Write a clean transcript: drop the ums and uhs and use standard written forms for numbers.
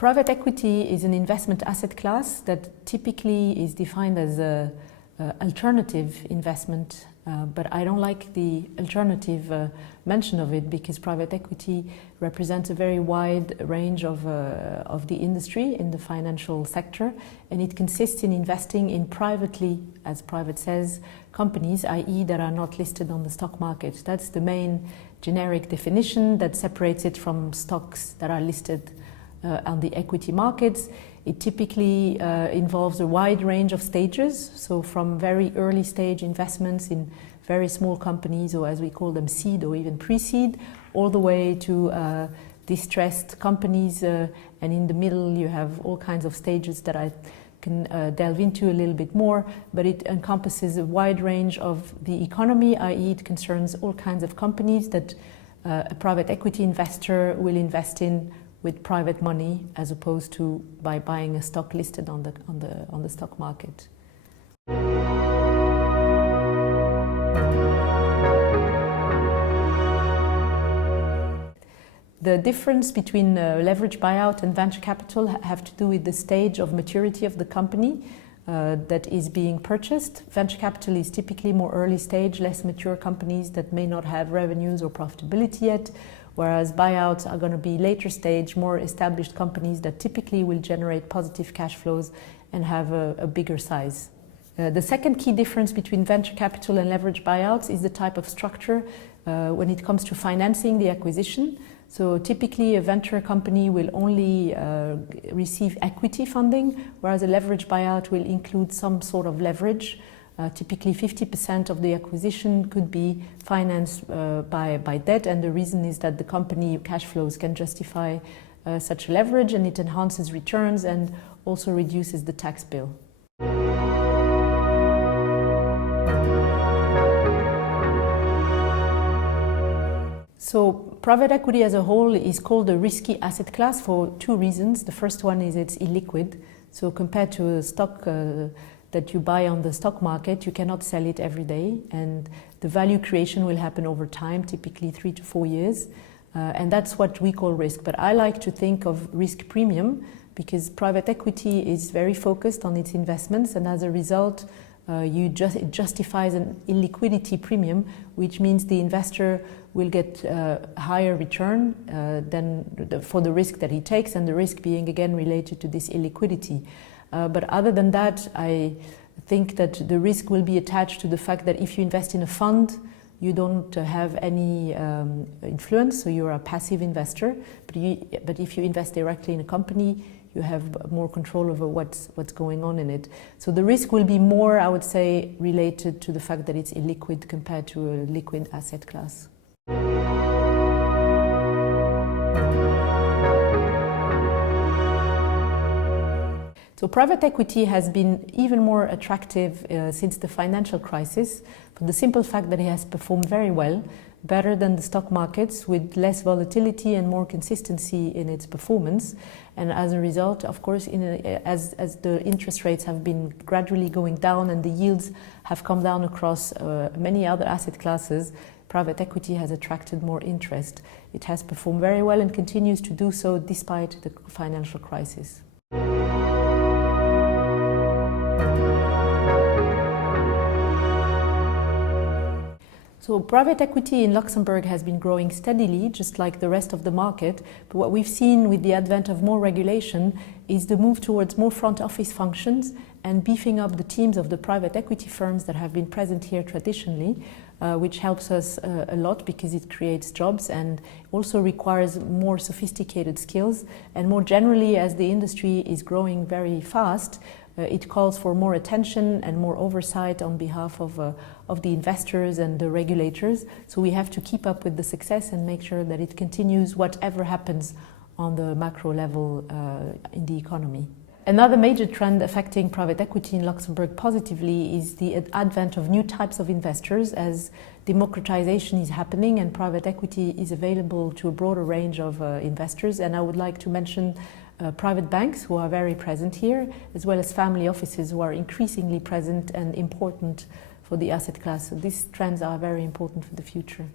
Private equity is an investment asset class that typically is defined as an alternative investment, but I don't like the alternative mention of it, because private equity represents a very wide range of the industry in the financial sector, and it consists in investing in privately, as private says, companies, i.e. that are not listed on the stock market. That's the main generic definition that separates it from stocks that are listed on the equity markets. It typically involves a wide range of stages, so from very early stage investments in very small companies, or as we call them, seed or even pre-seed, all the way to distressed companies, and in the middle you have all kinds of stages that I can delve into a little bit more, but it encompasses a wide range of the economy, i.e. it concerns all kinds of companies that a private equity investor will invest in with private money, as opposed to by buying a stock listed on the stock market. The difference between leverage buyout and venture capital have to do with the stage of maturity of the company that is being purchased. Venture capital is typically more early stage, less mature companies that may not have revenues or profitability yet, whereas buyouts are going to be later stage, more established companies that typically will generate positive cash flows and have a bigger size. The second key difference between venture capital and leverage buyouts is the type of structure when it comes to financing the acquisition. So typically a venture company will only receive equity funding, whereas a leverage buyout will include some sort of leverage. Typically 50% of the acquisition could be financed by debt, and the reason is that the company cash flows can justify such leverage, and it enhances returns and also reduces the tax bill. So private equity as a whole is called a risky asset class for two reasons. The first one is it's illiquid. So compared to a stock that you buy on the stock market, you cannot sell it every day, and the value creation will happen over time, typically 3 to 4 years, and that's what we call risk. But I like to think of risk premium, because private equity is very focused on its investments, and as a result it justifies an illiquidity premium, which means the investor will get a higher return for the risk that he takes, and the risk being again related to this illiquidity. But other than that, I think that the risk will be attached to the fact that if you invest in a fund, you don't have any influence, so you're a passive investor. But if you invest directly in a company, you have more control over what's going on in it. So the risk will be more, I would say, related to the fact that it's illiquid compared to a liquid asset class. So private equity has been even more attractive since the financial crisis, for the simple fact that it has performed very well, better than the stock markets, with less volatility and more consistency in its performance. And as a result, of course, as the interest rates have been gradually going down and the yields have come down across many other asset classes, private equity has attracted more interest. It has performed very well and continues to do so despite the financial crisis. So private equity in Luxembourg has been growing steadily, just like the rest of the market. But what we've seen with the advent of more regulation is the move towards more front office functions and beefing up the teams of the private equity firms that have been present here traditionally, which helps us a lot because it creates jobs and also requires more sophisticated skills. And more generally, as the industry is growing very fast, it calls for more attention and more oversight on behalf of the investors and the regulators. So we have to keep up with the success and make sure that it continues whatever happens on the macro level in the economy. Another major trend affecting private equity in Luxembourg positively is the advent of new types of investors, as democratization is happening and private equity is available to a broader range of investors. And I would like to mention private banks, who are very present here, as well as family offices, who are increasingly present and important for the asset class. So these trends are very important for the future.